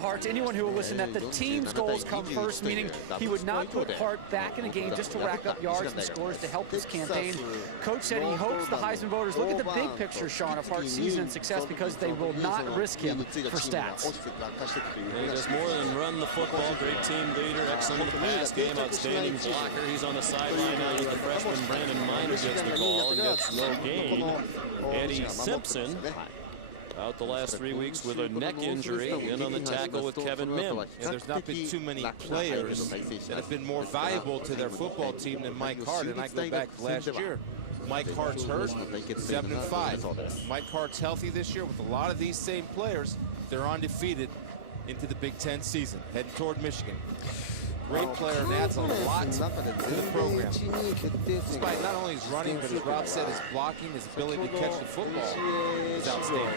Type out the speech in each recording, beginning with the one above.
Hart to anyone who will listen that the team's goals come first, meaning he would not put Hart back in a game just to rack up yards and scores to help his campaign. Coach said he hopes the Heisman voters look at the big picture, Sean, of Hart's season and success because they will not risk him for stats. He does more than run the football. Great team leader, excellent in the pass game, outstanding blocker. He's on the sideline now as the freshman Brandon Miner gets the call and gets no gain. Eddie Simpson out the last 3 weeks with a neck injury, in on the tackle with Kevin Mims. Yeah, there's not been too many players that have been more valuable to their football team than Mike Hart, and I go back to last year. Mike Hart's hurt, 7-5. Mike Hart's healthy this year with a lot of these same players. They're undefeated into the Big Ten season, heading toward Michigan. Great player and adds a lot to the program. Despite not only his running, but as Rob said, his blocking, his ability to catch the football is outstanding.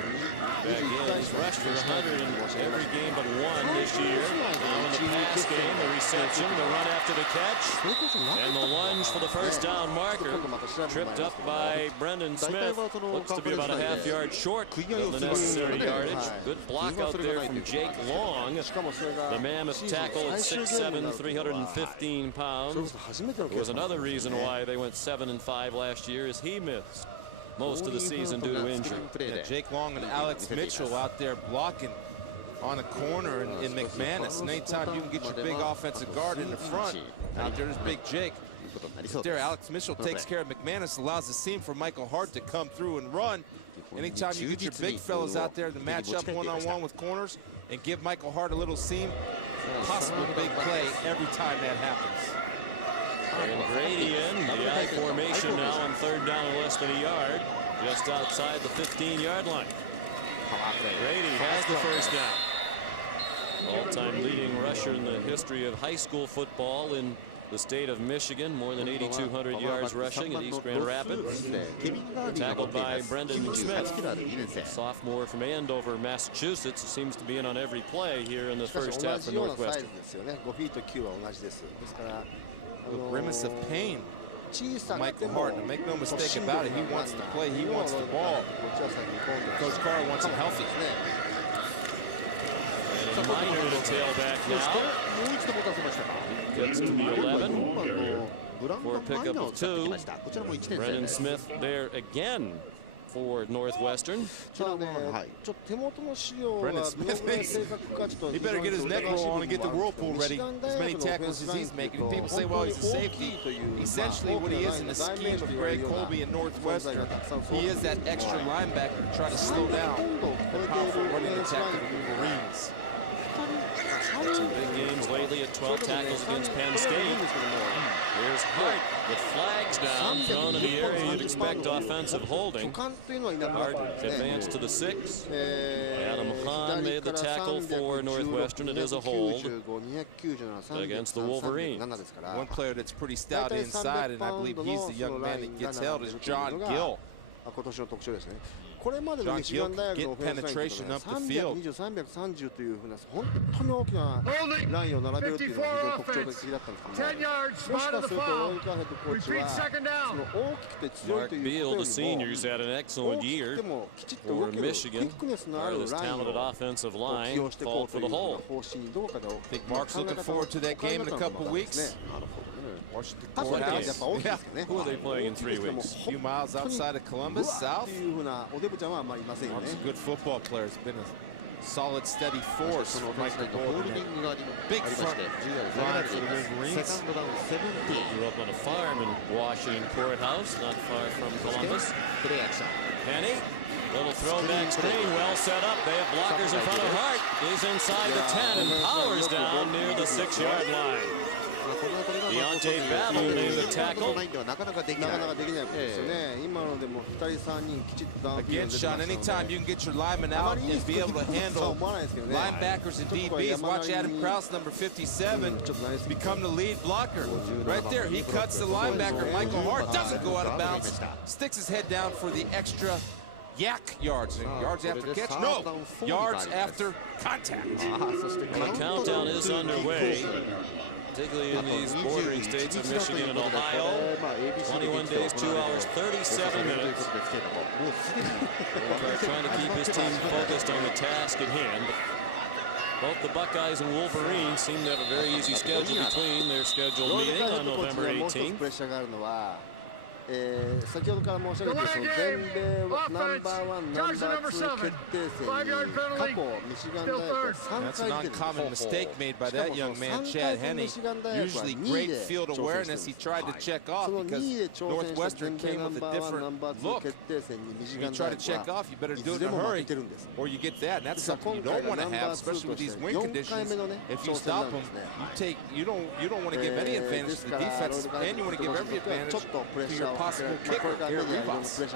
Again, he's rushed for 100 in every game but one this year. Now in the pass game, the reception, the run after the catch, and the lunge for the first down marker. Tripped up by Brendan Smith. Looks to be about a half-yard short of the necessary yardage. Good block out there from Jake Long. The mammoth tackle at 6'7", 315 pounds. There was another reason why they went 7-5 last year, is he missed most of the season due to injury. Yeah, Jake Long and Alex Mitchell out there blocking on a corner in McManus. And anytime you can get your big offensive guard in the front, out there's big Jake. There, Alex Mitchell takes care of McManus, allows the seam for Michael Hart to come through and run. Anytime you get your big fellas out there to match up one-on-one with corners and give Michael Hart a little seam, possible big play every time that happens. And Grady in the I formation now on third down and less than a yard, just outside the 15-yard line. Grady has the first down. All-time leading rusher in the history of high school football in the state of Michigan, more than 8,200 yards rushing at East Grand Rapids. Tackled by Brendan Smith, sophomore from Andover, Massachusetts, who seems to be in on every play here in the first half for Northwestern. The grimace of pain, Michael Hart. And make no mistake about it, he wants to play, he wants the ball. Coach Carr wants him healthy. And Miner to the tailback now. Gets to the 11 for a pickup of 2. Brendan Smith there again for Northwestern. Brendan Smith, he better get his neck roll on and get the whirlpool ready. As many tackles as he's making. People say, well, he's a safety. Essentially what he is in the scheme of Greg Colby and Northwestern, he is that extra linebacker to try to slow down the powerful running attack of the Wolverines. Some big games lately at 12 tackles against Penn State. Here's Hart with flags down, thrown in the area you'd expect offensive holding. Hart advanced to the 6. Adam Hahn made the tackle for Northwestern. It is a hold against the Wolverines. One player that's pretty stout inside, and I believe he's the young man that gets held, is John Gill. John Gill can get penetration up the field. 10 yards, spot of the foul. Repeat second down. Mark Beal, the senior's had an excellent year for Michigan. Part of this talented offensive line, called for the hold. Think Mark's looking forward to that game in a couple weeks. Washington Courthouse. Yeah. Who are they playing in 3 weeks? A few miles outside of Columbus, south. Mark's a good football player. He's been a solid, steady force for Michael Bolden. Big front line for the Wolverines. Grew up on a farm in Washington Courthouse, not far from Columbus. Penny, little throwback screen, well set up. They have blockers in front of Hart. He's inside the 10 and powers down near the 6-yard line. Deontay Battle made the tackle. Again, Sean, anytime you can get your linemen out and be able to handle linebackers and DBs, watch Adam Krause, number 57, become the lead blocker. Right there, he cuts the linebacker. Michael Hart doesn't go out of bounds, sticks his head down for the extra yards. Yards after catch? No, yards after contact. The countdown is underway, particularly in these bordering states of Michigan and Ohio. 21 days, 2 hours, 37 minutes. Trying to keep his team focused on the task at hand. Both the Buckeyes and Wolverines seem to have a very easy schedule between their scheduled meeting on November 18th. 先ほどから申し上げている全米ナンバーワン、ナンバー2決定戦に過去ミシガン大学3 That's an 回出てるんです uncommon mistake made by that young man, Chad Henne. Usually great field awareness. He tried to check off because Northwestern came with a different look. When you try to check off, you better do it in a hurry, or you get that. And that's something you don't want to have, especially with these wind conditions. If you stop them, you don't want to give any advantage to the defense, and you want to give every advantage to your possible kicker, Gary Rivas. Ball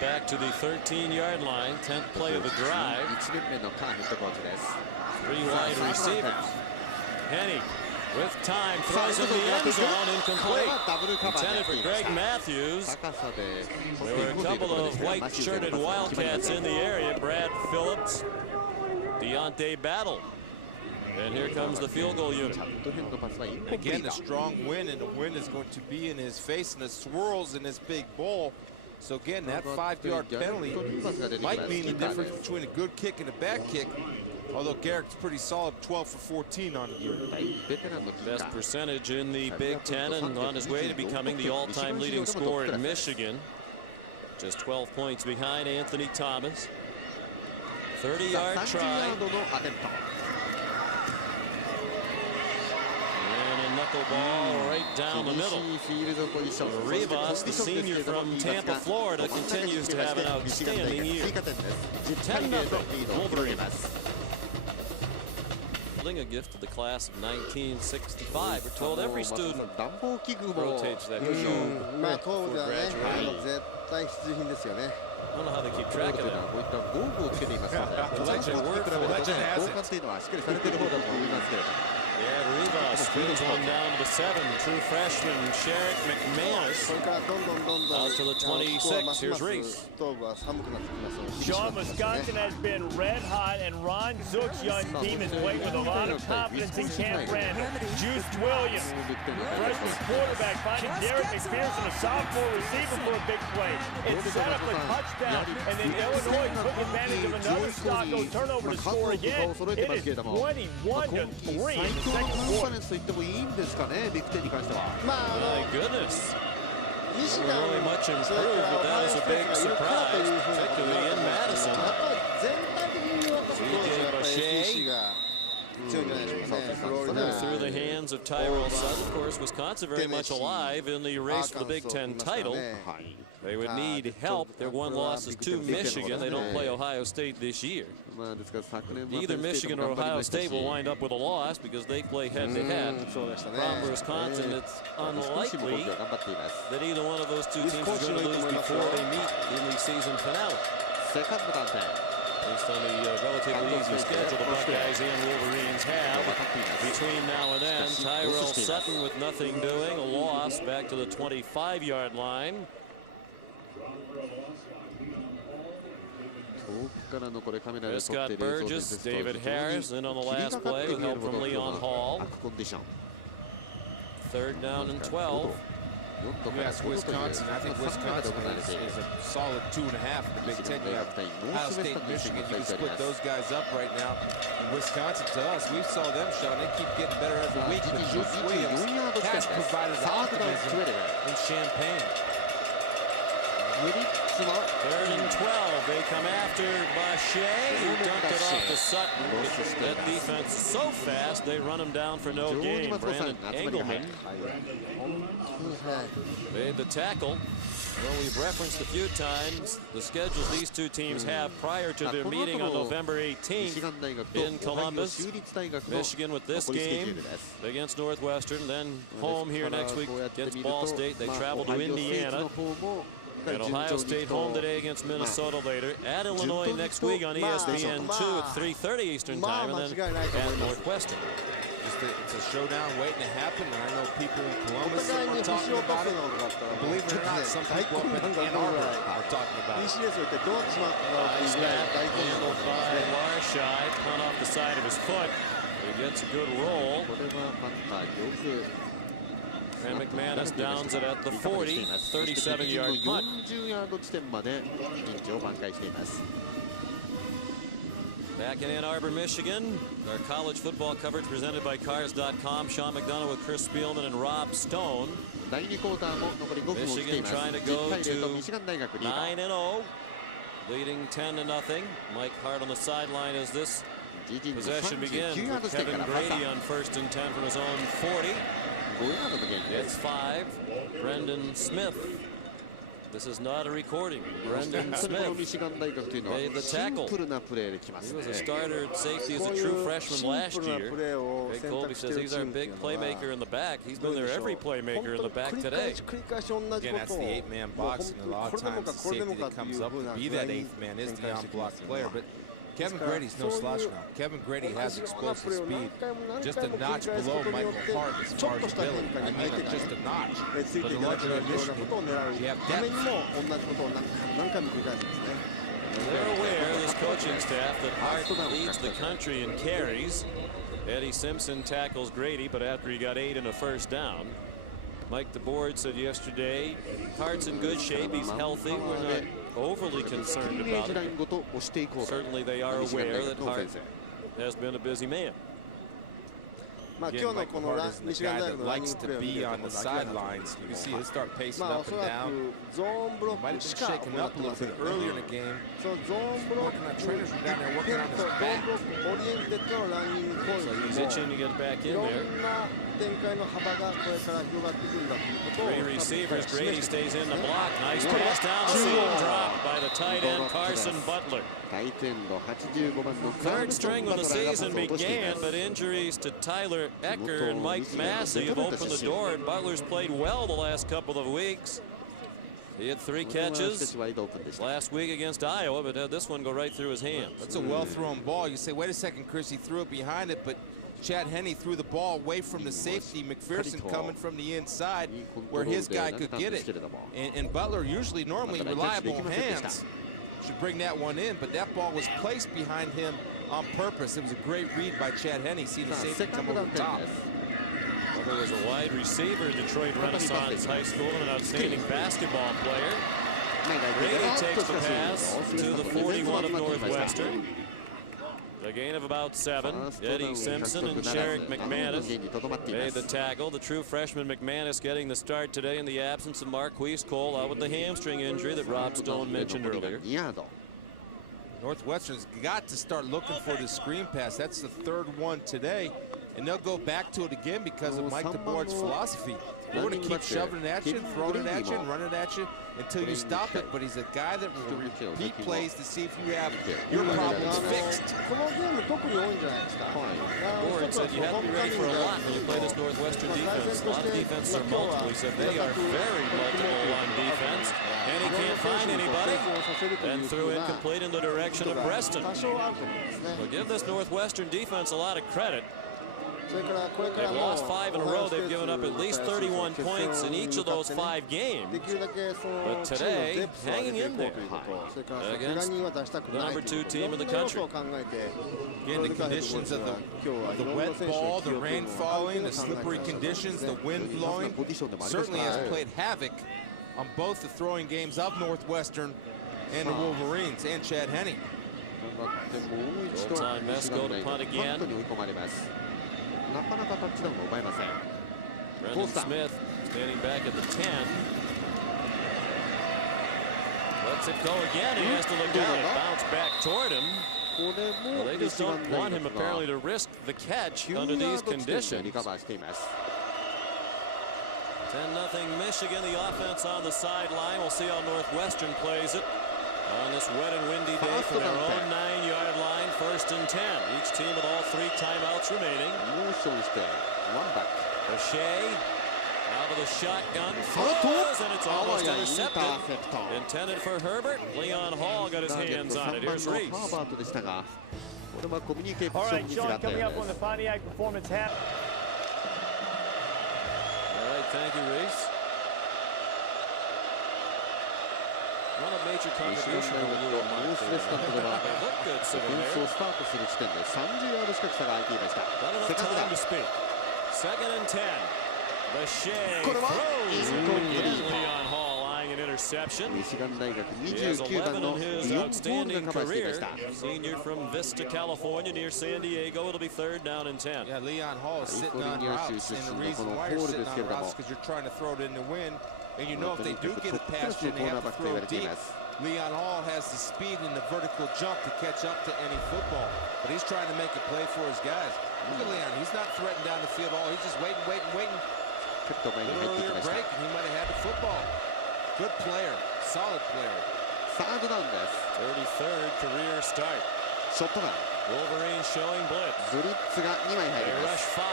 back to the 13-yard line, 10th play of the drive. 3 wide receivers. Henne with time throws in the end zone, incomplete. Intended for Greg Matthews. There were a couple of white-shirted Wildcats in the area. Brad Phillips, Deontay Battle. And here comes the field goal unit. Again, the strong wind, and the wind is going to be in his face, and the swirls in this big bowl. So again, that 5-yard penalty might mean the difference between a good kick and a bad kick. Although Garrett's pretty solid, 12 for 14 on the year. Best percentage in the Big Ten, and on his way to becoming the all-time leading scorer in Michigan. Just 12 points behind Anthony Thomas. 30-yard try. Ball right down the middle. Rivas, the senior from Tampa, Florida, continues to have an outstanding year. 10-0 Wolverines. Holding a gift to the class of 1965. We're told every student rotates that gift before graduating. I don't know how they keep track of that. Legend has it. Yeah, Rivas spins one down to the 7. True freshman Sherrick McManus out to the 26. Here's Reese. Sean, Wisconsin has been red hot, and Ron Zook's young team is playing with a lot of confidence in Camp Randall. Juice Williams, freshman quarterback, finding Derek McPherson, a sophomore receiver, for a big play. It set up a touchdown, and then Illinois took advantage of another Stocko turnover to score again. It is 21-3. My goodness. Not really much improved, but that is a big surprise, particularly in Madison. Through the hands of Tyrell Sutton. Of course, Wisconsin very much alive in the race for the Big Ten title. They would need help. Their one loss is to Michigan. They don't play Ohio State this year. Either Michigan or Ohio State will wind up with a loss because they play head-to-head. From Wisconsin, it's unlikely that either one of those two teams is going to lose before they meet in the season finale. Based on the relatively easy schedule the Buckeyes and Wolverines have between now and then. Tyrell Sutton with nothing doing, a loss back to the 25-yard line. Scott Burgess, David Harris, in on the last play with help from Leon Hall. 3rd down and 12. You ask Wisconsin, I think Wisconsin is a solid 2.5 in the Big Ten. You have Ohio State, Michigan, you can split those guys up right now. And Wisconsin, to us, we saw them show, and they keep getting better every week. But Juice Williams has provided optimism in Champaign. 3rd and 12. They come after Bashea, who dunked it off to Sutton. That defense is so fast, they run him down for no gain. Brandon Engelman made the tackle. Well, we've referenced a few times the schedules these two teams have prior to their meeting on November 18th in Columbus. Michigan with this game against Northwestern, then home here next week against Ball State. They travel to Indiana. And Ohio State home today against Minnesota later. At Illinois next week on ESPN2 at 3:30 Eastern Time, and then at Northwestern. It's a showdown waiting to happen, and I know people in Columbus are talking about it. And believe it or not, some people up in Ann Arbor are talking about it. Nice snap handled by Larshai, punt off the side of his foot. He gets a good roll. And McManus downs it at the 40, 37-yard punt. Back in Ann Arbor, Michigan, our college football coverage presented by Cars.com. Sean McDonough with Chris Spielman and Rob Stone. Michigan trying to go to 9-0, leading 10-0. Mike Hart on the sideline as this possession begins with Kevin Grady on 1st and 10 from his own 40. It's 5. Brendan Smith. This is not a recording. Brendan Smith made the tackle. He was a starter at safety as a true freshman last year. Greg Colby says he's our big playmaker in the back. He's been their every playmaker in the back today. Again, that's the 8-man box, and a lot of times the safety that comes up to be that 8th man is the on-block player. But Kevin Grady's no slouch now. Kevin Grady has explosive speed, just a notch below Michael Hart as far as ability. I mean, just a notch. But the luxury of Michigan, you have depth. They're aware, this coaching staff, that Hart leads the country in carries. Eddie Simpson tackles Grady, but after he got 8 and a first down. Mike DeBoard said yesterday, Hart's in good shape, he's healthy. We're not overly concerned about it. Certainly they are aware that Hart has been a busy man. Again, Michael Hart isn't the guy that likes to be on the sidelines. You can see he'll start pacing up and down. He might have been shaken up a little bit earlier in the game. Working on trainers were down there working on his back. So he's itching to get back in there. 3 receivers. Grady stays in the block. Nice pass down the seam, dropped by the tight end Carson Butler. 3rd string when the season began, but injuries to Tyler Ecker and Mike Massey have opened the door, and Butler's played well the last couple of weeks. He had 3 catches last week against Iowa, but had this one go right through his hands. That's a well-thrown ball. You say, wait a second, Chris, he threw it behind it, but Chad Henne threw the ball away from the safety. McPherson coming from the inside where his guy could get it. And Butler, usually normally reliable hands, should bring that one in, but that ball was placed behind him on purpose. It was a great read by Chad Henne, seeing the safety come over the top. Butler was a wide receiver at Detroit Renaissance High School and an outstanding basketball player. Grady takes the pass to the 41 of Northwestern. A gain of about 7. Eddie Simpson and Sherrick McManus made the tackle. The true freshman McManus getting the start today in the absence of Marquise Cole out with the hamstring injury that Rob Stone mentioned earlier. Northwestern's got to start looking for the screen pass. That's the 3rd one today, and they'll go back to it again because of Mike DeBoard's philosophy. We're going to keep shoving it at you, throwing it at you, and running it at you until you stop it. But he's a guy that will repeat plays to see if you have your problems fixed. Board said you have to be ready for a lot when you play this Northwestern defense. A lot of defenses are multiple. He said they are very multiple on defense. And he can't find anybody. And threw incomplete in the direction of Preston. Well, give this Northwestern defense a lot of credit. They've lost 5 in a row. They've given up at least 31 points in each of those 5 games. But today, hanging in there against the number 2 team in the country. Again, the conditions of the wet ball, the rain falling, the slippery conditions, the wind blowing, certainly has played havoc on both the throwing games of Northwestern and the Wolverines and Chad Henne. Full-time Mesco to punt again. Brendan Smith standing back at the 10. Lets it go again. He has to look out. It bounced back toward him. Well, they just don't want him apparently to risk the catch under these conditions. 10-0 Michigan. The offense on the sideline. We'll see how Northwestern plays it on this wet and windy day from their own 9-yard line. 1st and 10. Each team with all 3 timeouts remaining. O'Shea out of the shotgun. Throws, and it's almost intercepted. Intended for Herbert. Leon Hall got his hands on it. Here's Reese. All right, Sean, coming up on the Pontiac Performance Half. All right, thank you, Reese. Not a major contribution from the little Mark. Look good sitting there. Not enough time to speak. 2nd and 10. Bashea throws again. Leon Hall eyeing an interception. ミシガン大学 He has 29番 11 in の his リオン・ボール outstanding がカバーしていま career. した。 Senior from Vista, California, near San Diego. It'll be 3rd down and 10. Yeah, Leon Hall is sitting on routes, and the reason why you're sitting on routes is because you're trying to throw it in the wind, and you know if they do get a pass in, they have to throw it deep. Leon Hall has the speed and the vertical jump to catch up to any football, but he's trying to make a play for his guys. Look at Leon. He's not threatening down the field at all. He's just waiting. A little earlier break, and he might have had the football. Good player. Solid player. 3rdダウンです。 33rd career start. ショットガン。 Wolverines showing blitz. ブリッツが2枚入 They りま rush す。 5.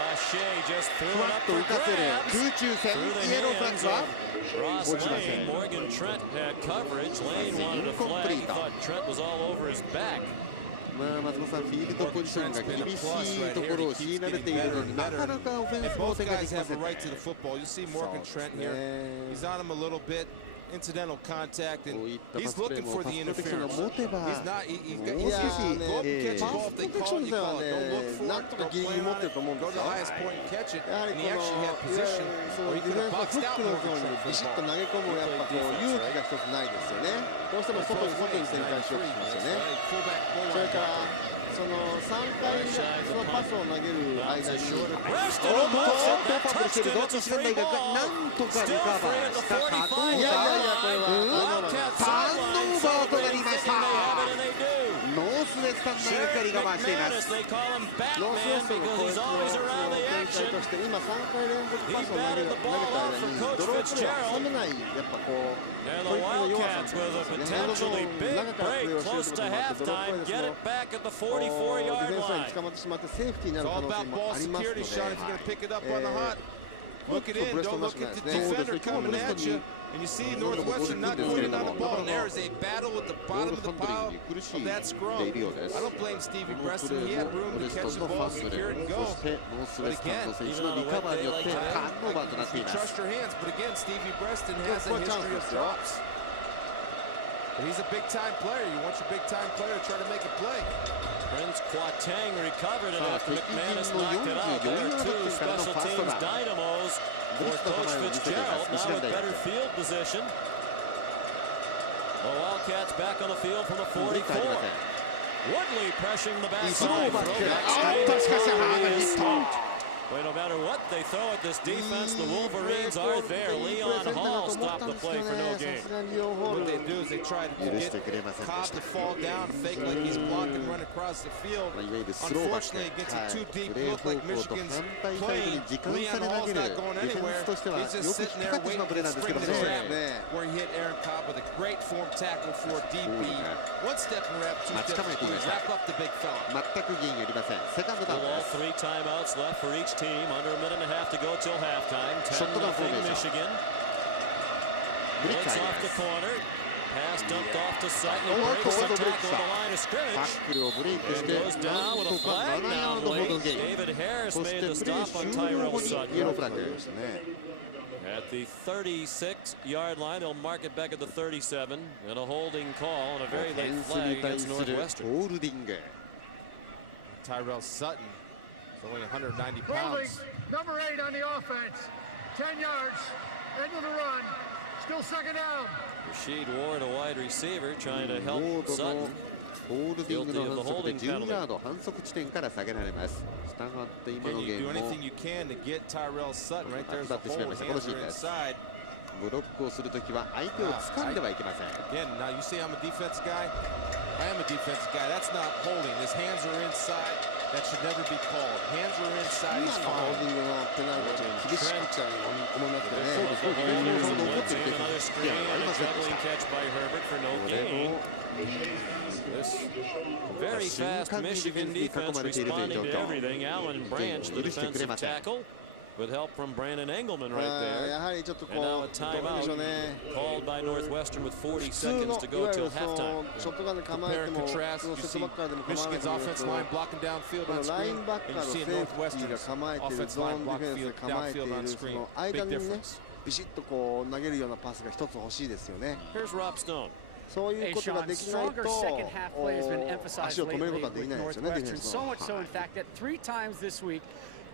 Bache just ふ threw わ it っ up と for 浮かせる grabs. 空中戦 Through the イエローフラッ hands グは of Ross Lane. Morgan Trent had coverage. Lane wanted a flag. He thought Trent was all over his back. まあ松本さん、フィールドポジションが厳しいところを強いられているのになかなかオフェン And スも both 展開で guys きま have せ a んね。 right to the football. You see Morgan Trent here. He's on him a little bit. Incidental contact, and he's looking for the interference. He's not. He's go up and catch the ball. If they call it, you call it. Don't look for it. Don't play on it. Go to the highest point and catch it. And he actually had position, or he could have boxed out Morgan Trent for ビシ the ッと ball. 投げ込むやっぱこう勇気が一つないですよね。どうしても外に展開しようとしますよね。それからその3回そのパスを投げる間にファブルしてるぞ。ミシガン大学がなんとかリカバーしたかどうか。いやこれはターンオーバーとなりました。ノースウェスタン大学がリカバーしています。ノースウェスタンの攻撃の展開として今3回連続パスを投げた間にドロープレーを挟めないやっぱこう And the Wildcats with a potentially big break close to halftime get it back at the 44-yard line. It's all about ball security, Sean. If you're going to pick it up on the hot, look it in. Don't look at the defender coming at you. And you see Northwestern not putting on the ball. And there is a battle at the bottom of the pile of that scrum. I don't blame Stevie Preston. He had room to catch the ball, secure it, and go. But again, you trust your hands. But again, Stevie Preston has a history of drops. But he's a big-time player. You want your big-time player to try to make a play. Prince Quatang recovered it after McManus knocked it out. There are 2 special teams dynamos for Coach Fitzgerald, now with better field position. The Wildcats back on the field from the 44. Woodley pressuring the backside. But no matter what they throw at this defense, the Wolverines are there. Leon Hall stopped the play for no gain. What they do is they try to get Cobb to fall down, fake like he's blocking, run across the field. Unfortunately, it gets it too deep. Look like Michigan's playing. Leon Hall's not going anywhere. He's just sitting there waiting to spring the trap where he hit Aaron Cobb with a great form tackle for DB. One step and wrap, 2 steps and wrap up the big fella. All 3 timeouts left for each team. Under a minute and a half to go till halftime. 10-0 Michigan. Blitz off the corner. Pass dumped off to Sutton. Breaks the tackle at the line of scrimmage. And goes down with a flag now late. David Harris made the stop on Tyrell Sutton. At the 36-yard line, they'll mark it back at the 37. And a holding call and a very late flag against Northwestern. Tyrell Sutton. Only 190 pounds. Number 8 on the offense. 10 yards. End of the run. Still 2nd down. Rashid Ward, a wide receiver, trying to help Sutton. ホールディングの反則で10ヤード反則地点から下げられます。したがって今のゲームも当たってしまいました。このシーンです。ブロックをするときは相手を掴んではいけません。Again, now you say I'm a defensive guy. I am a defensive guy. That's not holding. His hands are inside. That should never be called. Hands are inside. He's fine. ホールディングのペナルティー厳しかったと思いますけどね。そうですね。残ってるけど。いや、ありませんでした。 This very fast Michigan defense responding to everything. Allen Branch, the defensive tackle, with help from Brandon Engelman right there. And now a timeout called by Northwestern with 40 seconds to go till halftime. Compare and contrast. You see Michigan's offensive line blocking downfield on screen, and you see Northwestern's offensive line blocking downfield on screen. Big difference. ビシッとこう投げるようなパスが一つ欲しいですよね。 Here's Rob Stone. そういうことができないと足を止めることはできないですよね。ディフェンス So much so, in fact, that 3 times this week,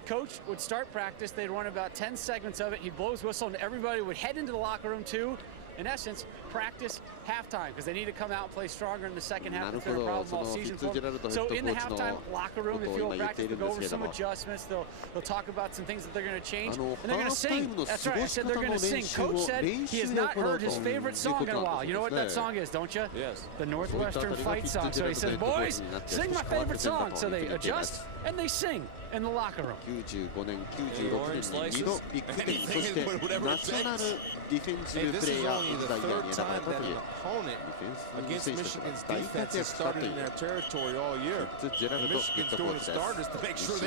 Coach would start practice. They'd run about 10 segments of it. He'd blow his whistle, and everybody would head into the locker room too. in essence, practice halftime because they need to come out and play stronger in the second half. It's been a problem all season for them. So in the halftime locker room, if you'll practice, they'll go over some adjustments. They'll talk about some things that they're going to change, and they're going to sing. That's right. I said they're going to sing. Coach said he has not heard his favorite song in a while. You know what that song is, don't you? Yes. The Northwestern fight song. So he said, boys, sing my favorite song. So they adjust and they sing in the locker room. 95年、96年に2度ビッグ10、そしてナショナルディフェンシブプレイヤーオブザイヤーに選ばれたというディフェンス選手として大活躍したというジェラルド・ヘッドコーチです。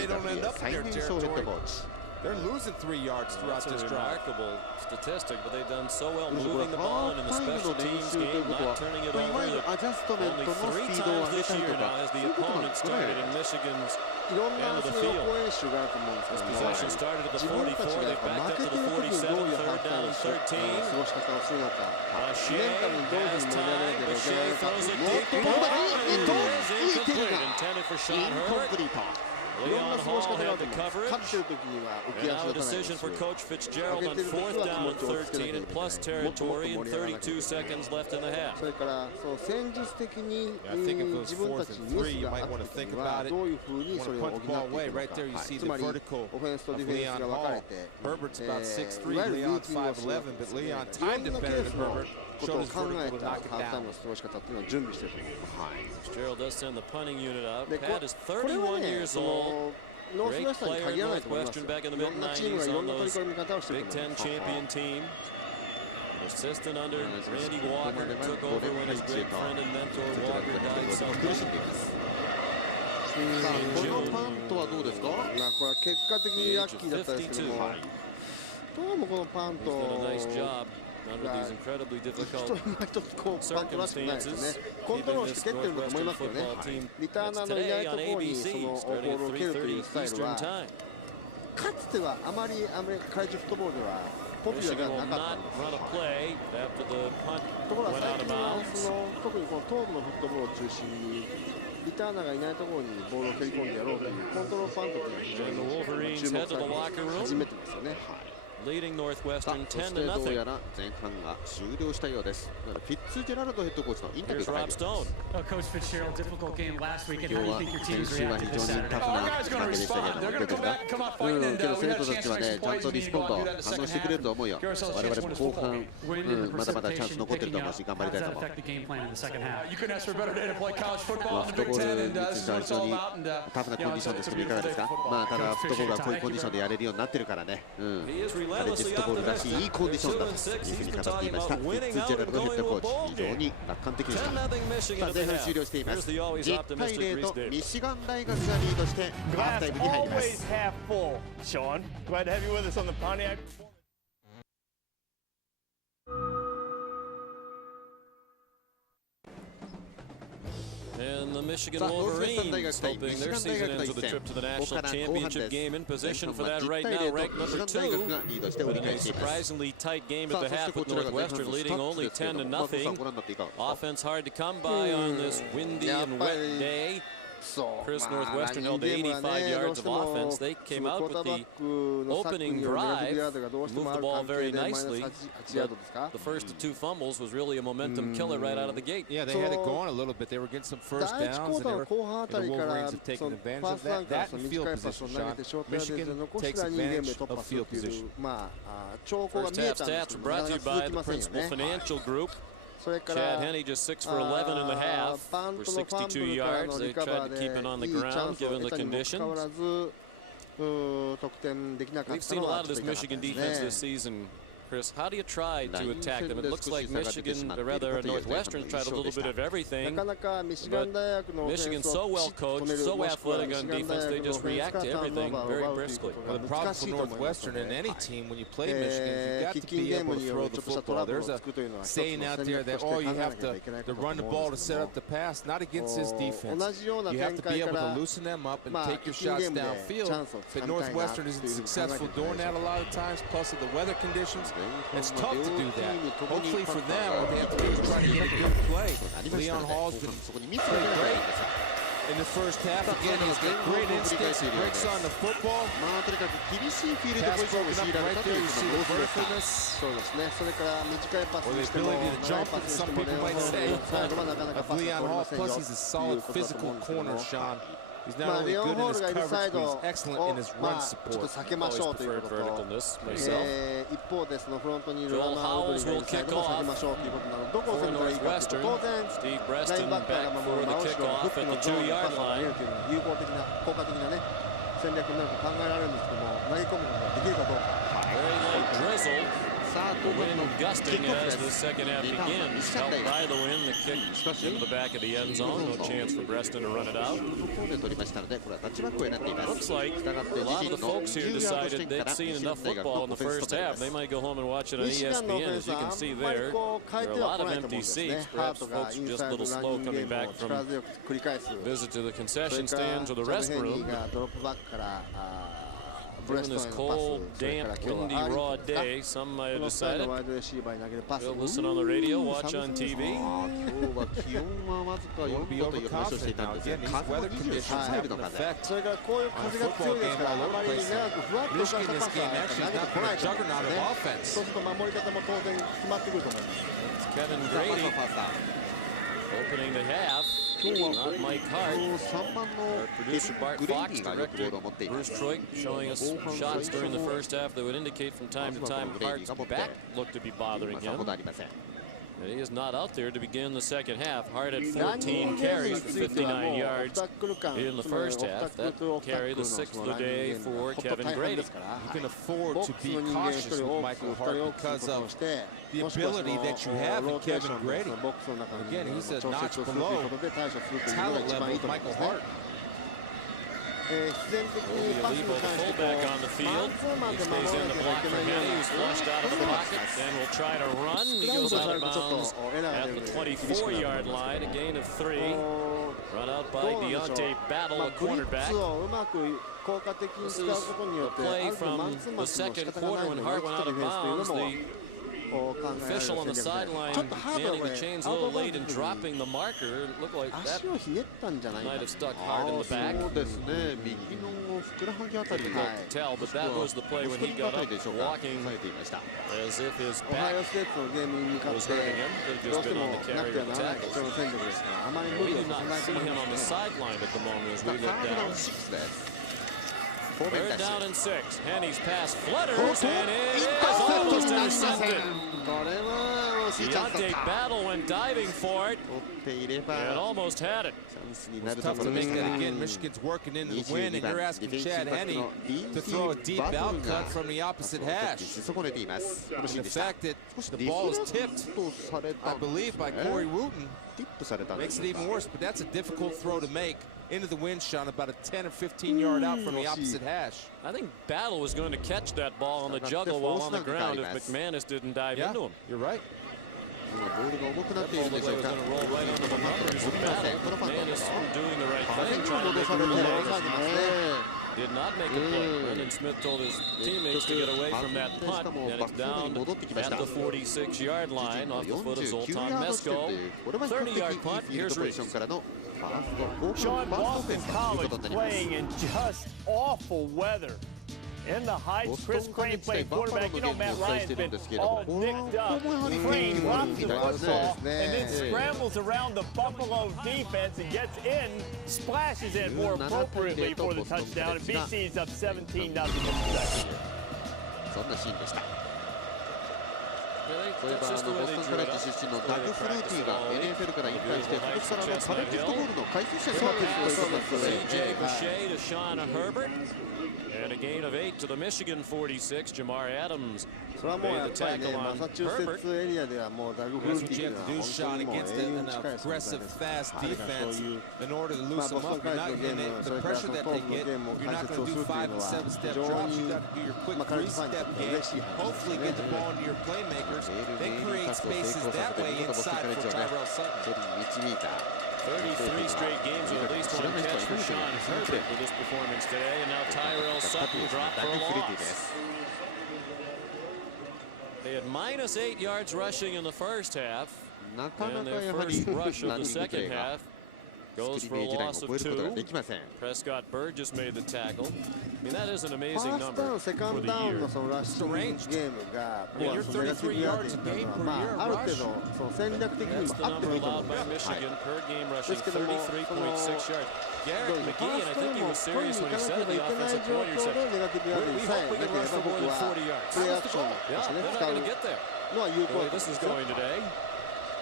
最年少ヘッドコーチ。 They're losing 3 yards throughout this drive. Remarkable statistic, but they've done so well moving the ball and in the special teams game, not turning it over. Only 3 times this year now has the opponent started in Michigan's end of the field. This possession started at the 44, they backed up to the 47, third down and 13. Shea has time, but Shea throws it deep. It is incomplete, intended for Sean Herbert. Leon Hall had the coverage, and now a decision for Coach Fitzgerald on 4th down and 13 in plus territory and 32 seconds left in the half. I think if it was 4th and 3, you might want to think about it. You want to punt the ball away. Right there you see the vertical of Leon Hall. Herbert's about 6'3", Leon's 5'11", but Leon timed it better than Herbert. Showed his vertical to knock it down. Fitzgerald does send the punting unit out. Pat is 31 years old. Great player at Northwestern back in the mid-90s on those Big Ten champion team. An assistant under Randy Walker, took over when his great friend and mentor Walker died Sunday. このパントはどうですか？これは結果的にラッキーだったんですけども、どうもこのパント Under these incredibly difficult パントらしくないですね。コントロールして蹴ってるんだと思いますけどね。リターナーのいないところにそのボールを蹴るというスタイルは、かつてはあまりカレッジフットボールではポピュラーではなかったんです。ところが最近は特にこの東部のフットボールを中心にリターナーがいないところにボールを蹴り込んでやろうというコントロールパントというのが非常に注目されて始めてますよね。Leading Northwestern 10-0. そしてどうやら前半が終了したようです。フィッツジェラルドヘッドコーチのインタビューが入ります。Coach Fitzgerald, difficult game last week. 今日は先週は非常にタフな負けでしたけども、けど生徒たちはね、ちゃんとリスポンド反応してくれると思うよ。我々も後半、まだまだチャンス残ってると思うし、頑張りたいと思う。フットボールについては非常にタフなコンディションですけど、いかがですか？まあ、ただフットボールはこういうコンディションでやれるようになってるからね。カレッジフットボールらしいいいコンディションだというふうに語っていましたフィッツジェラルドヘッドコーチ、非常に楽観的でした。さあ前半終了しています。10対0とミシガン大学がリードしてハーフタイムに入ります。Sean, glad to have you with us on the Pontiac. And the Michigan Wolverines hoping their season ends with a trip to the national championship game, in position for that right now, ranked number 2. But in a surprisingly tight game at the half with Northwestern leading only 10-0. Offense hard to come by on this windy and wet day. Chris Northwestern held 85 yards of offense. They came out with the opening drive, moved the ball very nicely. The first 2 fumbles was really a momentum killer right out of the gate. Yeah, they had it going a little bit. They were getting some first downs, and the Wolverines have taken advantage of that. That and field position, Sean. Michigan takes advantage of field position. First half stats were brought to you by the Principal Financial Group. Chad Henne just 6 for 11 in the half for 62 yards. They tried to keep it on the ground given the conditions. We've seen a lot of this Michigan defense this season. Chris, how do you try to attack them? It looks like Michigan, or rather Northwestern, tried a little bit of everything. But Michigan's so well coached, so athletic on defense, they just react to everything very briskly. Well, the problem for Northwestern and any team when you play Michigan is you've got to be able to throw the football. There's a saying out there that, oh, you have to run the ball to set up the pass, not against this defense. You have to be able to loosen them up and take your shots downfield. But Northwestern isn't successful doing that a lot of times, plus of the weather conditions. It's tough to do that. Hopefully for them, what they have to do is try to get a good play. Leon Hall's been playing great. in the first half. Again, he's got great instincts, breaks on the football. とにかく厳しいフィールドポジションを強いられたというその面白さ。そうですね。それから短いパスにしても長いパスにしても最後はなかなかパスが通りませんよ。 Plus, he's a solid physical corner, Sean. He's not まあ only レオン good ホ in ール his がいる coverage, サイ but ド he's を excellent in his ま run あちょっと support. 避けましょうということと、一方でそのフロントにいるランナーオードリーがいるサイドも避けましょうということなので、どこを攻めたらいいかというと、当然ラインバッカーが守る真後ろのフックのゾーンにパスを投げるというのは有効的な効果的なね戦略になると考えられるんですけども、投げ込むことができるかどうか。 Very light drizzle. The wind gusting as the second half begins. Helped by the wind, the kick into the back of the end zone. No chance for Breston to run it out. Looks like a lot of the folks here decided they'd seen enough football in the first half. They might go home and watch it on ESPN. As you can see there, there are a lot of empty seats. Perhaps folks just a little slow coming back from visit to the concession stands or the restroom. During this cold, damp, windy, raw day, some might have decided they'll listen on the radio, watch on TV. Won't be overconfident now. Again, these weather conditions have an effect それからこういう風が強いですから、あまり長くふわっとした高さが投げてこないと思うんですね。そうすると守り方も当然決まってくると思います。 Kevin Grady opening the half. Not Mike Hart. Our producer Bart Fox, director Bruce Troik, showing us shots during the first half that would indicate from time to time Hart's back looked to be bothering him. And he is not out there to begin the second half. Hart had 14 carries for 59 yards in the first half. That carry the sixth of the day for Kevin Grady. You can afford to be cautious with Michael Hart because of the ability that you have in Kevin Grady. Again, he's a notch below talent level with Michael Hart. 必然的にパスに関してこうマンツーマンで守らなきゃいけないような He's flushed out of the pocket and will try to run. He goes out of bounds at the 24-yard line, a gain of 3. Run out by Deontay Battle, a cornerback. うまく効果的に使うことによってある程度マンツーマンでも仕方がないので思い切ったディフェンスというのも Official on the sideline manning the chains a little late and dropping the marker. It looked like that might have stuck hard in the back. Difficult to tell, but that was the play when he got up walking as if his back was hurting him. Could have just been on the carry of the tackles. We did not see him on the sideline at the moment as we looked down. Third down and 6. Henny's pass flutters, and it is almost intercepted. Deontay Battle went diving for it and almost had it. It's tough to make that again. Michigan's working into the wind, and you're asking Chad Henne to throw a deep out cut from the opposite hash. And the fact that the ball is tipped, I believe, by Corey Wooten makes it even worse, but that's a difficult throw to make into the wind, Sean, about a 10 or 15 yard out from the opposite hash. I think Battle was going to catch that ball on the juggle while on the ground if McManus didn't dive into him. You're right. That ball looked like it was going to roll right under the numbers of Battle. McManus doing the right thing, trying to make a play. Did not make a play. Brendan Smith told his teammates to get away from that punt, and it's down at the 46-yard line off the foot of Zoltan Mesko. 30-yard punt. Here's Reese. Sean, Boston College playing in just awful weather. In the Heights, Chris Crane playing quarterback. You know Matt Ryan's been all nicked up. Crane drops the football and then scrambles around the Buffalo defense and gets in, splashes in more appropriately for the touchdown. And BC's up 17-0 in the second. そういえばボストンカレッジ出身のダグ・フルーティーが NFL から引退して今年からカレッジフットボールの解説者になっているということです。 CJ Boucher to Sean Herbert. And a gain of 8 to the Michigan 46. Jamar Adams それはもうやっぱりね、マサチューセッツエリアではもうダグ・フルーティーが本当にもう永遠に近い存在です。彼がそういう、ボストンカレッジのゲーム、それからその東部のゲームを解説をするというのは非常に、カレッジファンにとって嬉しい話ですね。They create spaces that way inside for Tyrell Sutton. 33 straight games with at least one catch for Sean Herbert with this performance today, and now Tyrell Sutton dropped for a loss. They had minus 8 yards rushing in the first half, and their first rush of the second half Goes for a loss of 2. Prescott Burgess made the tackle. I mean, that is an amazing number for the year. It's arranged. You're 33 yards a game per year rush. That's the number allowed by Michigan per game rushing, 33.6 yards. Garrett McGee, and I think he was serious when he said it, the offensive coordinator said, we hope we can rush for more than 40 yards. That was the goal. Yeah, they're not going to get there. The way this is going today,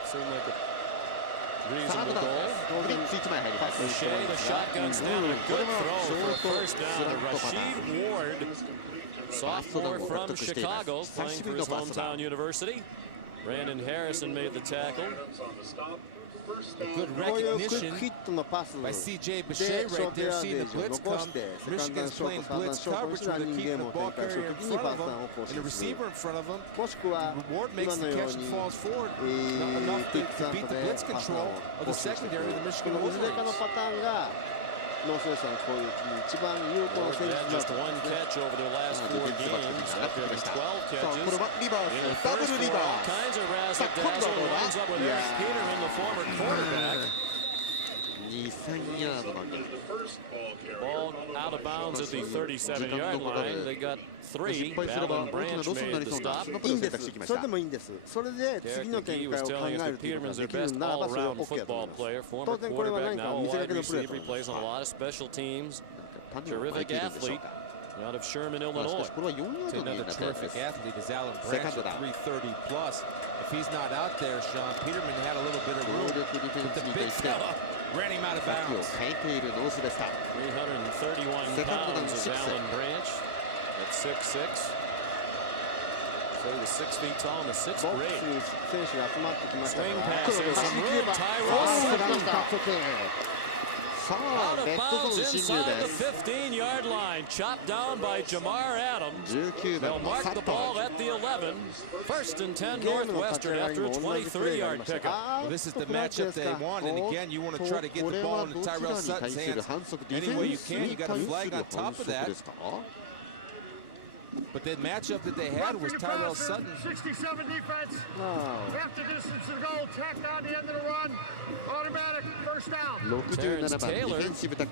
seemed like a reasonable goal. O'Shea, the shotgun snap, and a good throw for a first down to Rashid Ward, sophomore from Chicago, playing for his hometown university. Brandon Harrison made the tackle. A good recognition by C.J. Bechet right there, seeing the blitz come. Michigan's playing blitz coverage where they're keeping the ball carrier in front of them and the receiver in front of them. Ward makes the catch and falls forward enough to beat the blitz control of the secondary of the Michigan Wolverines. Ward had just 1 catch over their last 4 games after having 12 catches. In the first 4, all kinds of razzle-dazzle, lines up with Eric Peterman, the former quarterback. Ball out of bounds at the 37-yard line. They got 3. Alan Branch made the stop. Derek McGee was telling us that Peterman's their best all-around football player. Former quarterback, now a wide receiver. He plays on a lot of special teams. Terrific athlete out of Sherman, Illinois. Another terrific athlete is Alan Branch at 330 plus. If he's not out there, Sean, Peterman had a little bit of room, but the big fella ran him out of bounds. 331 pounds is Alan Branch at 6'6". So he was 6 feet tall in the 6th grade. Swing pass in some room. Tyrell out of bounds inside the 15-yard line. Chopped down by Jamar Adams. They'll mark the ball at the 11. 1st and 10 Northwestern after a 23-yard pickup. Well, this is the matchup they want, and again, you want to try to get the ball into Tyrell Sutton's hands any way you can. You got a flag on top of that. But the matchup that they had was Tyrell Sutton. 67 defense. After distance to goal, tacked on the end of the run. Automatic first down. Terrence Taylor guilty of the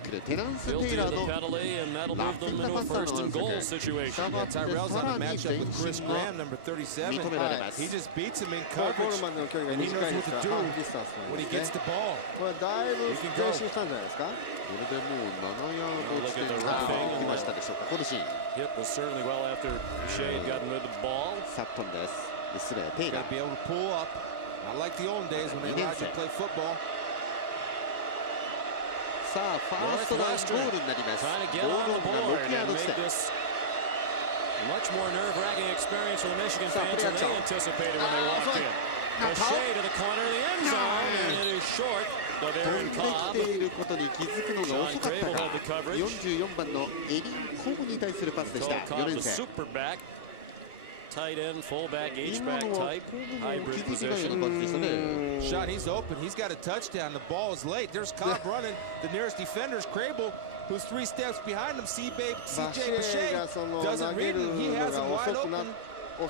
penalty, and that'll move them into a 1st and goal situation. Yeah, Tyrell's on a matchup with Chris Graham, number 37. He just beats him in coverage, and he knows what to do when he gets the ball. He can go. Look at the roughing. Hit was certainly well after Shea had gotten rid of the ball. Got to be able to pull up. Not like the old days when they allowed you to play football. Northwestern trying to get on the board and make this a much more nerve-wracking experience for the Michigan fans than they anticipated when they walked in. Shea to the corner of the end zone, and it is short. So they're in Cobb. Sean Crable held the coverage. Cobb, the super back. Tight end, fullback, H-back type, hybrid position. Sean, he's open. He's got a touchdown. The ball is late. There's Cobb running. The nearest defender is Crable, who's 3 steps behind him. C.J. Bechet doesn't read him. He has him wide open.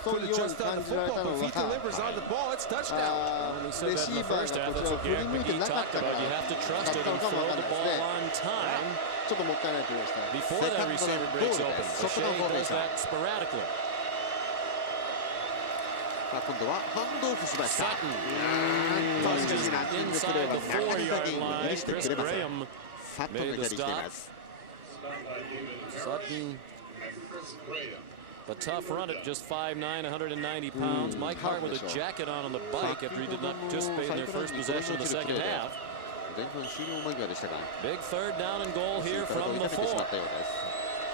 Could have just done the football, but if he delivers on the ball, it's touchdown. When he said that in the first half, that's what Garrett McGee talked about. You have to trust it and throw the ball on time before that receiver breaks open. Bechet does that sporadically. Sutton inside the 4-yard line. Chris Graham made the stop. Sutton, a tough run at just 5'9", 190 pounds. Mike Hart with a jacket on the bike after he did not participate in their first possession of the second half. Big 3rd down and goal here from the 4.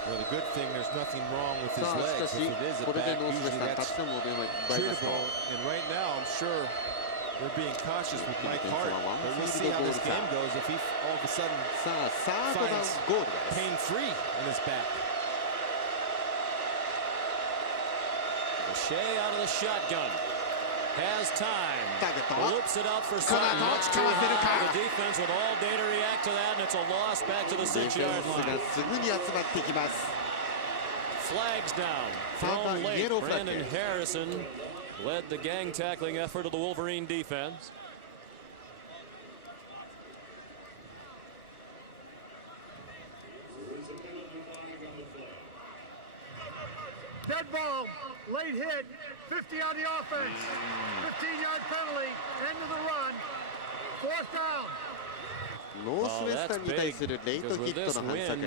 Well, the good thing, there's nothing wrong with his legs. If it is a back, usually that's treatable. And right now, I'm sure they're being cautious with Mike Hart. But we'll see how this game goes if he all of a sudden finds pain-free in his back. Shea out of the shotgun. Has time. Loops it out for Sutton. Much too high. The defense with all day to react to that, and it's a loss back to the 6-yard line. Flags down. Thrown late. Brandon Harrison led the gang tackling effort of the Wolverine defense. Bad ball, late hit, 50 on the offense, 15-yard penalty, end of the run, 4th down. ノースウェスタンに対するレイトヒットの反則。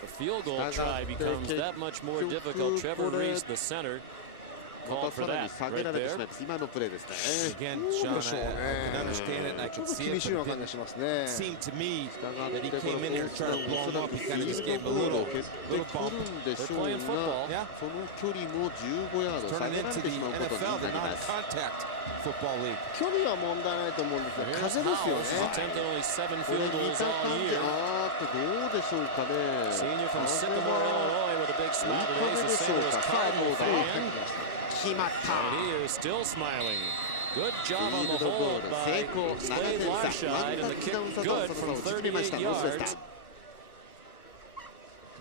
The field goal try becomes that much more difficult. Trevor Reese, the center, called for that right there. Again, Sean, I can understand it and I can see it. It seemed to me that he came in here and tried to blow him up. He kind of just gave him a little bump. They're playing football. Yeah. Turning into the NFL, the non-contact football league. 距離は問題ないと思うんですが、風ですよね。 Attempted only 7 field goals all year. どうでしょうかね。 Senior from Sycamore, Illinois, with a big smile today. He's the St. Louis Cardinal fan. 決まった。 And he is still smiling. Good job on the hold by Slade Larshide, and the kick good from 38 yards.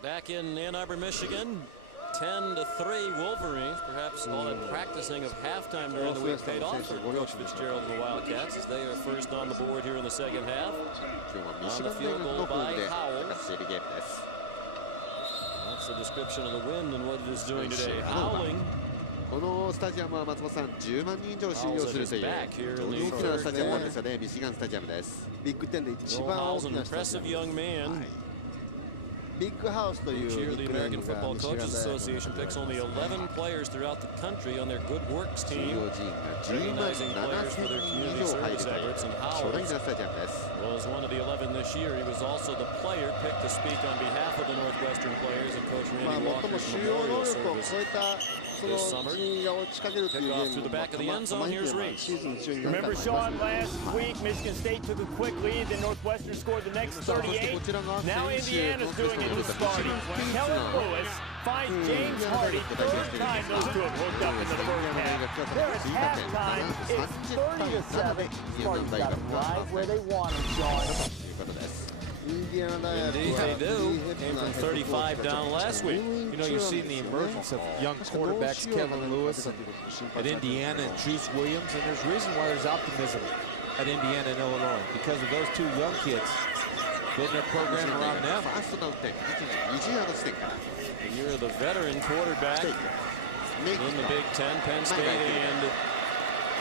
Back in Ann Arbor, Michigan, 10-3 Wolverines. Perhaps all that practicing of halftime during the week paid off for Coach Fitzgerald and the Wildcats as they are first on the board here in the second half. On the field goal by Howell. That's the description of the wind and what it is doing today. Howling. このスタジアムは松本さん10万人以上収容するという大きなスタジアムなんですよね。ミシガンスタジアムです。ビッグ10で一番大きなスタジアム。ビッグハウスという The American Football Coaches Association picks only 11 players throughout the country on their Good Works team, recognizing players for their community service efforts. And Howell was one of the 11 this year. He was also the player picked to speak on behalf of the Northwestern players and Coach Randy Walker's memorial service this summer. Pick off to the back of the end zone. Here's Reese. Remember, Sean, last week Michigan State took a quick lead, then Northwestern scored the next 38. Now Indiana's doing it. Starting. Kellen Lewis finds James Hardy. Third time those two have hooked up into the Burger half. There at halftime, it's 30-7. Spartans got them right where they want them, Sean. Indeed they do. Came from 35 down last week. You know, you've seen the emergence of young quarterbacks, Kevin Lewis at Indiana and Juice Williams, and there's reason why there's optimism at Indiana and Illinois, because of those two young kids building their program around them. You're the veteran quarterback in the Big Ten, Penn State and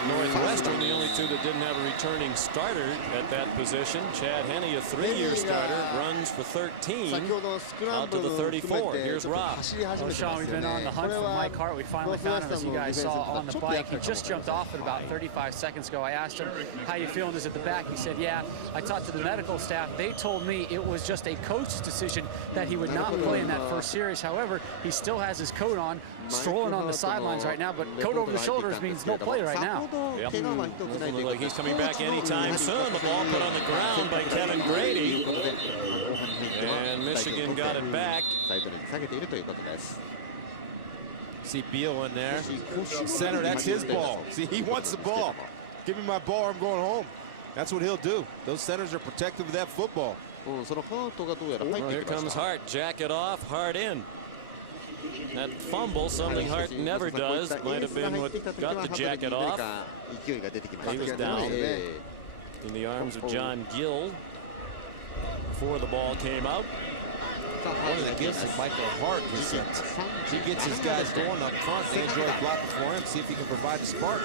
Northwestern, the only two that didn't have a returning starter at that position. Chad Henne, a 3-year starter, runs for 13 out to the 34. Here's Rob. Well, Sean, we've been on the hunt for Mike Hart. We finally found him, as you guys saw, on the bike. He just jumped off it about 35 seconds ago. I asked him, how you feeling? Is at the back? He said, yeah. I talked to the medical staff. They told me it was just a coach's decision that he would not play in that first series. However, he still has his coat on, strolling on the sidelines right now, but coat over the shoulders means no play right now. Yep. Doesn't look like he's coming back anytime soon. The ball put on the ground by Kevin Grady. And Michigan got it back. See Beal in there. Center, that's his ball. See, he wants the ball. Give me my ball, I'm going home. That's what he'll do. Those centers are protective of that football. Well, here comes Hart. Jacket off, Hart in. That fumble, something Hart never does, might have been what got the jacket off. He was down in the arms of John Gill before the ball came out. One of the gifts of Michael Hart is that he gets his guys going up front. They enjoy blocking for him, see if he can provide a spark.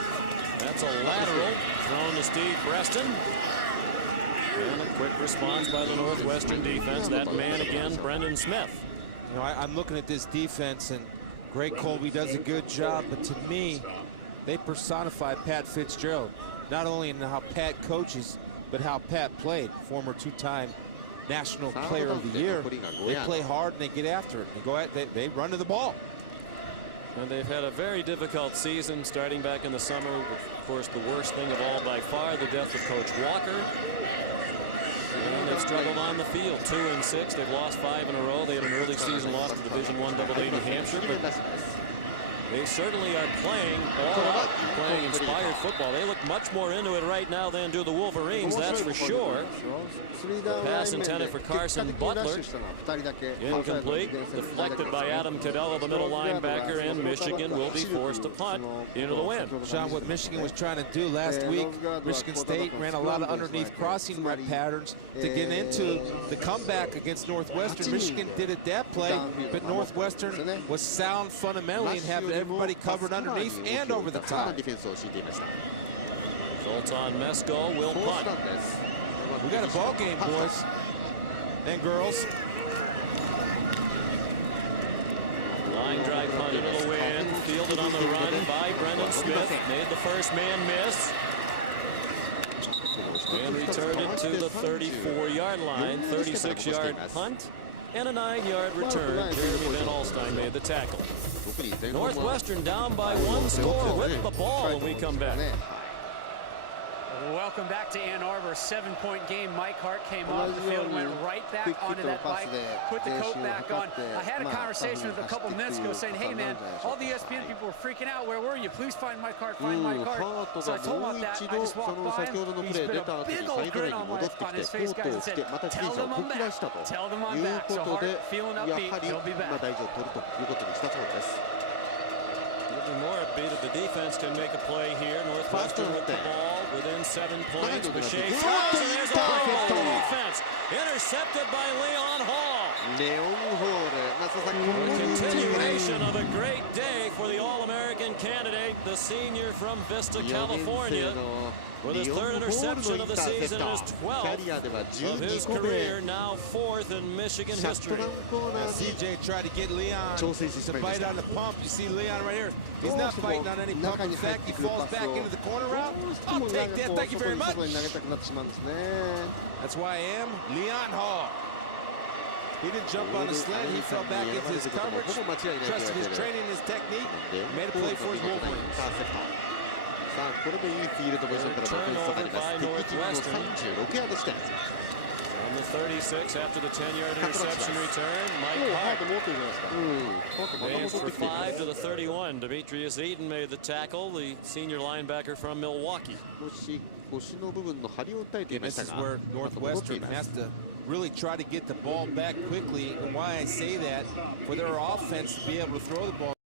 That's a lateral thrown to Steve Breston. And a quick response by the Northwestern defense. That man again, Brendan Smith. You know, I'm looking at this defense, and Greg Colby does a good job, but to me, they personify Pat Fitzgerald, not only in how Pat coaches, but how Pat played. Former two-time National Player of the Year. They play hard and they get after it. They run to the ball. And they've had a very difficult season starting back in the summer. Of course, the worst thing of all by far, the death of Coach Walker. And they've struggled on the field. 2-6. They've lost 5 in a row. They had an early season loss to Division I AA New Hampshire, but They certainly are playing all out, playing inspired football. They look much more into it right now than do the Wolverines, that's for sure. The pass intended for Carson Butler. Incomplete, deflected by Adam Cadell, the middle linebacker, and Michigan will be forced to punt into the wind. Sean, what Michigan was trying to do last week, Michigan State ran a lot of underneath crossing rep patterns to get into the comeback against Northwestern. Michigan did it that play, but Northwestern was sound fundamentally and having everybody covered underneath and over the top. Zoltan Mesko will punt. We got a ball game, boys and girls. Line drive punt into the wind, fielded on the run by Brendan Smith. Made the first man miss. And returned it to the 34-yard line. 36-yard punt and a 9-yard return. Jeremy Van Alstyne made the tackle. Northwestern down by 1 score with the ball when we come back. Welcome back to Ann Arbor. 7-point game. Mike Hart came off the field and went right back onto that bike, put the coat back on. I had a conversation with a couple minutes ago saying, hey man, all the ESPN people were freaking out. Where were you? Please find Mike Hart, find Mike Hart. So I told him about that. I just walked by him. He's been a big old grin on his face, guys, and said, tell them I'm back. Tell them I'm back. So Hart feeling upbeat. He'll be back. More upbeat if the defense can make a play here. Northwestern with the ball within 7 points. Boucher throws, and there's a play on the defense. Intercepted by Leon Hall. A continuation of a great day for the All-American candidate, the senior from Vista, California. With his 3rd interception of the season and his 12th of his career, now 4th in Michigan history. CJ tried to get Leon to bite on the pump. You see Leon right here. He's not biting on any pump. In fact, he falls back into the corner route. I'll take that. Thank you very much. That's why I am Leon Hall. He didn't jump on the sled. He fell back into his coverage, trusted his training, his technique, made a play for his Wolverines. Turnover by Northwestern. On the 36 after the 10-yard interception return, Mike Hart. Gains for 5 to the 31. Demetrius Eaton made the tackle, the senior linebacker from Milwaukee. And this is where Northwestern has to really try to get the ball back quickly, and why I say that, for their offense to be able to throw the ball